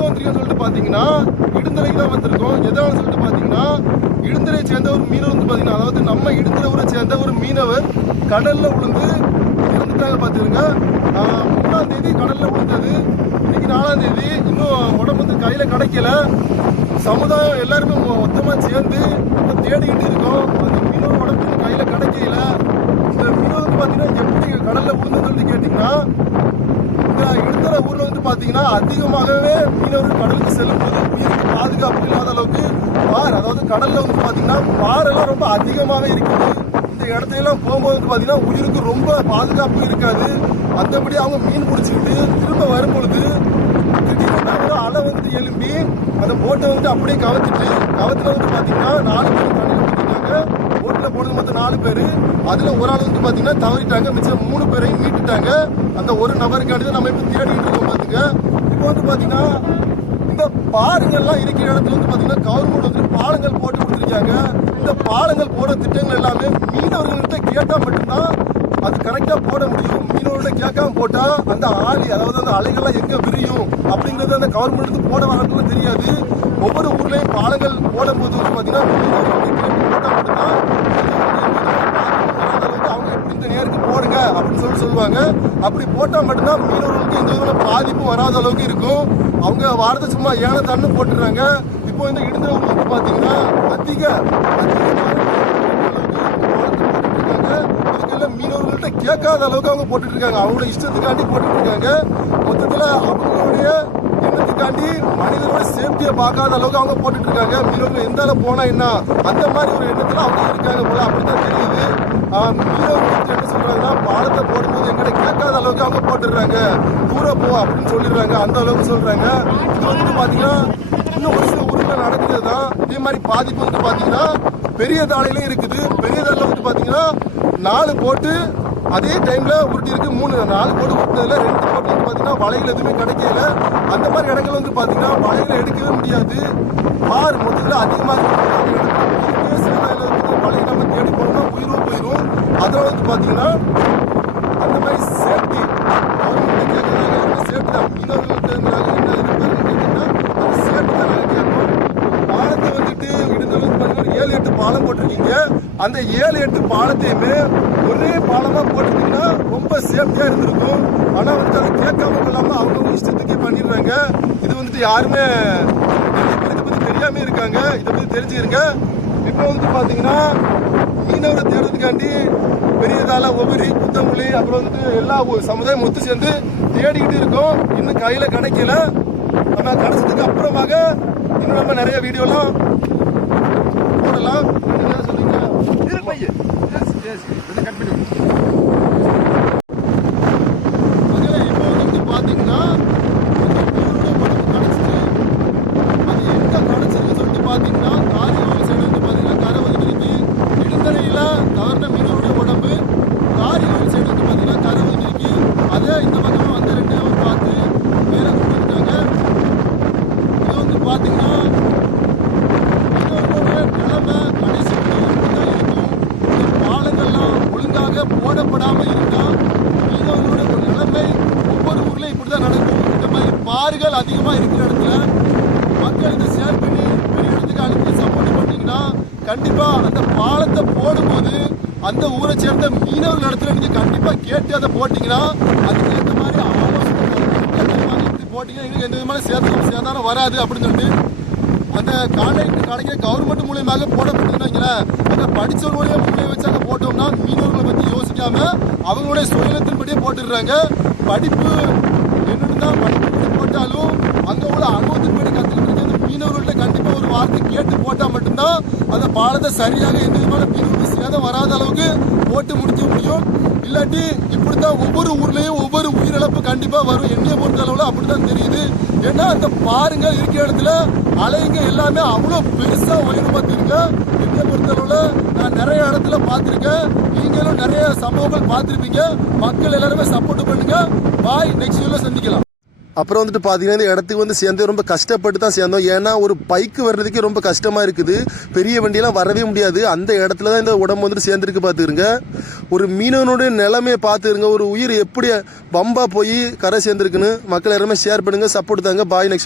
எங்க வந்திருக்கோம்னு சொல்லிட்டு பாத்தீங்கன்னா இடுந்தலைக்கு தான் வந்திருக்கோம். எதனால சொல்லிட்டு பாத்தீங்கன்னா இடுந்தலை சேர்ந்த ஒரு மீனவர் வந்து பாத்தீங்கன்னா அதாவது நம்ம இடுந்தலை ஊரை சேர்ந்த ஒரு மீனவர் கடல்ல விழுந்து இறந்துட்டாங்க பாத்துருங்க மூணாம் தேதி கடல்ல விழுந்தது இன்னைக்கு நாலாம் தேதி. இன்னும் உடம்பு வந்து கையில கிடைக்கல. சமுதாயம் எல்லாருமே மொத்தமாக மொத்தமா சேர்ந்து தேடிக்கிட்டு இருக்கோம். அந்த மீனவர் உடம்பு கையில கிடைக்கல இந்த மீனவர் வந்து பாத்தீங்கன்னா எப்படி கடல்ல விழுந்துன்னு சொல்லிட்டு கேட்டீங்கன்னா இந்த இடத்துல ஊர்ல பாத்தீங்கன்னா அதிகமாகவே மீனவர்கள் கடலுக்கு செல்லும் போது உயிருக்கு பாதுகாப்பு இல்லாத அளவுக்கு பார் அதாவது கடல்ல வந்து பாத்தீங்கன்னா பாரெல்லாம் ரொம்ப அதிகமாகவே இருக்குது. இந்த இடத்தையெல்லாம் போகும்போது வந்து பாத்தீங்கன்னா உயிருக்கு ரொம்ப பாதுகாப்பு இருக்காது. அந்தபடி அவங்க மீன் பிடிச்சிக்கிட்டு திரும்ப வரும்பொழுது திடீர்னு அலை வந்து எழும்பி அந்த போட்டை வந்து அப்படியே கவத்திட்டு கவத்துல வந்து பாத்தீங்கன்னா நாலு பேர் தண்ணியில் ஊத்திட்டாங்க போட்ல போனது மொத்தம் நாலு பேர். அதில் ஒரு ஆள் வந்து பார்த்தீங்கன்னா தவறிட்டாங்க. மிச்சம் மூணு பேரையும் மீட்டுட்டாங்க. அந்த ஒரு நபருக்காண்டி தான் நம்ம இப்போ தேடிட்டு இருக்கோம் பார்த்துங்க இப்போ வந்து பார்த்தீங்கன்னா இந்த பாலங்கள்லாம் இருக்கிற இடத்துல வந்து பார்த்தீங்கன்னா கவர்மெண்ட் வந்து பாலங்கள் போட்டு கொடுத்துருக்காங்க. இந்த பாலங்கள் போட திட்டங்கள் எல்லாமே மீனவர்கள்ட்ட கேட்டால் மட்டும்தான் அது கரெக்டாக போட முடியும். மீனவர்கள்ட்ட கேட்காம போட்டால் அந்த ஆளி அதாவது அந்த அலைகள்லாம் எங்கே விரியும் அப்படிங்கிறது அந்த கவர்மெண்ட் போட வரதுல தெரியாது. ஒவ்வொரு ஊர்லேயும் பாலங்கள் போடும்போது வந்து பாத்தீங்கன்னா மீனவர்கள்ட்ட கேட்டு போட்டா மட்டும்தான் அளவுக்கு அவங்க எப்படி இந்த நேருக்கு போடுங்க அப்படின்னு சொல்லி சொல்லுவாங்க அப்படி போட்டா மட்டும்தான் மீனவர்களுக்கு எந்த விதமான பாதிப்பும் வராத அளவுக்கு இருக்கும். அவங்க வாரத்தை சும்மா ஏன தண்ணு போட்டுறாங்க இப்போ இந்த இடுந்தவங்க வந்து பாத்தீங்கன்னா அதிக இதுக்கெல்லாம் மீனவர்கள்ட்ட கேட்காத அளவுக்கு அவங்க போட்டுட்டு இருக்காங்க. அவங்களோட இஷ்டத்துக்காண்டி போட்டுட்டு இருக்காங்க. மொத்தத்துல அவங்களுடைய எண்ணத்துக்காண்டி மனிதனோட சேஃப்டியை பார்க்காத அளவுக்கு அவங்க போட்டுட்டு இருக்காங்க. மீனவர்கள் எந்த அளவு போனா என்ன? அந்த மாதிரி ஒரு எண்ணத்துல அவங்க இருக்காங்க போல அப்படித்தான் தெரியுது. மீனவர்கள் என்ன சொல்றாங்கன்னா பாலத்தை போடும்போது எங்கிட்ட கேட்காத அளவுக்கு அவங்க போட்டுடுறாங்க. தூர போ அப்படின்னு சொல்லிடுறாங்க. அந்த அளவுக்கு சொல்றாங்க. இது வந்து பாத்தீங்கன்னா இன்னும் ஒரு சில ஊர்ல நடக்கிறது தான் இதே மாதிரி பாதிப்பு வந்து பாத்தீங்கன்னா பெரிய தாலையிலும் இருக்குது. பெரிய தாளையில வந்து பாத்தீங்கன்னா நாலு போட்டு அதே டைம்ல உருட்டி இருக்கு. மூணு நாலு போட்டு உருட்டினதுல ரெண்டு போட்டு வந்து பாத்தீங்கன்னா வலைகள் எதுவுமே கிடைக்கல. அந்த மாதிரி இடங்கள் வந்து பாத்தீங்கன்னா வலையில் எடுக்கவே முடியாது. மாறு மொத்தத்தில் அதிகமா இருக்கு. வலையை நம்ம தேடி போனோம்னா உயிரும் போயிடும் அதில் வந்து பாத்தீங்கன்னா அந்த மாதிரி சேஃப்டி கவர்மெண்ட் கேட்கறாங்க சேஃப்டி தான் மீனவர்கள்ட்ட இருந்தாங்க என்ன எதிர்பார்க்க கேட்டீங்கன்னா அந்த சேஃப்டி தான் நாங்கள் கேட்போம் பாலத்தை வந்துட்டு இடுந்தளவுக்கு பார்த்தீங்கன்னா ஏழு எட்டு பாலம் போட்டிருக்கீங்க அந்த ஏழு எட்டு பாலத்தையுமே ஒரே பாலமா போட்டிருந்தீங்கன்னா ரொம்ப சேஃப்டியா இருந்திருக்கும். ஆனா வந்துட்டு அதை கேட்காம கொள்ளாம அவங்க இஷ்டத்துக்கே பண்ணிடுறாங்க. இது வந்துட்டு யாருமே நிறைய பேர் இதை பத்தி தெரியாம இருக்காங்க. இதை பத்தி தெரிஞ்சுக்கிறங்க இப்போ வந்துட்டு பாத்தீங்கன்னா மீனவரை தேடுறதுக்காண்டி பெரியதால ஒவ்வொரு புத்தமொழி அப்புறம் வந்துட்டு எல்லா சமுதாயம் ஒத்து சேர்ந்து தேடிக்கிட்டு இருக்கோம். இன்னும் கையில கிடைக்கல. நம்ம கிடைச்சதுக்கு அப்புறமாக இன்னும் நம்ம நிறைய வீடியோலாம் போடலாம். என்ன சொல்லுங்க இரு பையன் எஸ் எஸ் இதை கட் பண்ணி விடு. மகளே, இப்போ வந்து பாத்தீங்கன்னா இந்த மீனோட உடம்பு கிடைச்சிட்டு அது எங்க கிடைச்சிருக்கு சொல்லிட்டு பாத்தீங்கன்னா காரியவாள் சைடு வந்து பாத்தீங்கன்னா கரை வந்து இருக்கு இடுந்தலையில தவறுன மீனோட உடம்பு காரியவாள் சைடு வந்து பாத்தீங்கன்னா கரை வந்து இருக்கு அதே இந்த பக்கமா வந்து ரெண்டு பேரும் பார்த்து மேல கொண்டு வந்துட்டாங்க இது வந்து பாத்தீங்கன்னா மீனவர்களுடைய நிலைமை கடைசி வரைக்கும் இப்படிதான் இருக்கும் இந்த பாலங்கள்லாம் ஒழுங்காக போடப்படாம இருந்தா மீனவர்களுடைய ஒரு நிலைமை ஒவ்வொரு ஊர்லயும் இப்படிதான் நடக்கும் இந்த மாதிரி அதிகமாக இருக்கிற இடத்துல மக்கள் இந்த ஷேர் பண்ணி பெரிய இடத்துக்கு அனுப்பி சப்போர்ட் பண்ணீங்கன்னா கண்டிப்பாக அந்த பாலத்தை போடும்போது அந்த ஊரை சேர்ந்த மீனவர்கள் இடத்துல நீங்கள் கண்டிப்பாக கேட்டு அதை போட்டிங்கன்னா அதுக்கு ஏற்ற மாதிரி ஆலோசனை தருவாங்க. இப்படி எங்களுக்கு எந்த விதமான சேர்த்து சேதாரம் வராது அப்படின்னு சொல்லிட்டு அந்த கான்ட்ராக்ட் கிடைக்க கவர்மெண்ட் மூலியமாக போடப்பட்டதுன்னு வைங்களேன் அந்த படிச்சவங்களுடைய முன்னே வச்சு அங்கே போட்டோம்னா மீனவர்களை பற்றி யோசிக்காம அவங்களுடைய சுயநலத்தின்படியே போட்டுடுறாங்க படிப்பு என்னன்னு தான் படிப்பு படி போட்டாலும் அங்கே உள்ள அனுபவத்தின்படி கற்றுக்கிட்டு இருக்க அந்த மீனவர்கள்ட்ட கண்டிப்பாக ஒரு வார்த்தை கேட்டு போட்டால் மட்டும்தான் அந்த பாலத்தை சரியாக எந்த விதமான பிரிவு சேதம் வராத அளவுக்கு ஓட்டு முடிக்க முடியும். இல்லாட்டி இப்படித்தான் ஒவ்வொரு ஊர்லயும் ஒவ்வொரு உயிரிழப்பு கண்டிப்பா வரும். என்னைய பொறுத்த அளவுல அப்படித்தான் தெரியுது. ஏன்னா அந்த பாருங்க இருக்கிற இடத்துல அலைங்க எல்லாமே அவ்வளவு பெருசா உயரமா தெரியுங்க என்னைய பொறுத்த அளவுல நான் நிறைய இடத்துல பார்த்திருக்கேன். நீங்களும் நிறைய சம்பவங்கள் பார்த்திருப்பீங்க. மக்கள் எல்லாருமே சப்போர்ட் பண்ணுங்க. பாய் நெக்ஸ்ட் வீடியோல சந்திக்கலாம். அப்புறம் வந்துட்டு பார்த்தீங்கன்னா இந்த இடத்துக்கு வந்து சேர்ந்து ரொம்ப கஷ்டப்பட்டு தான் சேர்ந்தோம். ஏன்னா ஒரு பைக்கு வர்றதுக்கே ரொம்ப கஷ்டமாக இருக்குது. பெரிய வண்டியெல்லாம் வரவே முடியாது. அந்த இடத்துல தான் இந்த உடம்பு வந்துட்டு சேர்ந்துருக்கு பார்த்துருங்க ஒரு மீனவனுடைய நிலைமையை பார்த்துருங்க ஒரு உயிர் எப்படி பம்பாக போய் கரை சேர்ந்துருக்குன்னு மக்கள் எல்லாருமே ஷேர் பண்ணுங்கள் சப்போர்ட் தாங்க. Bye next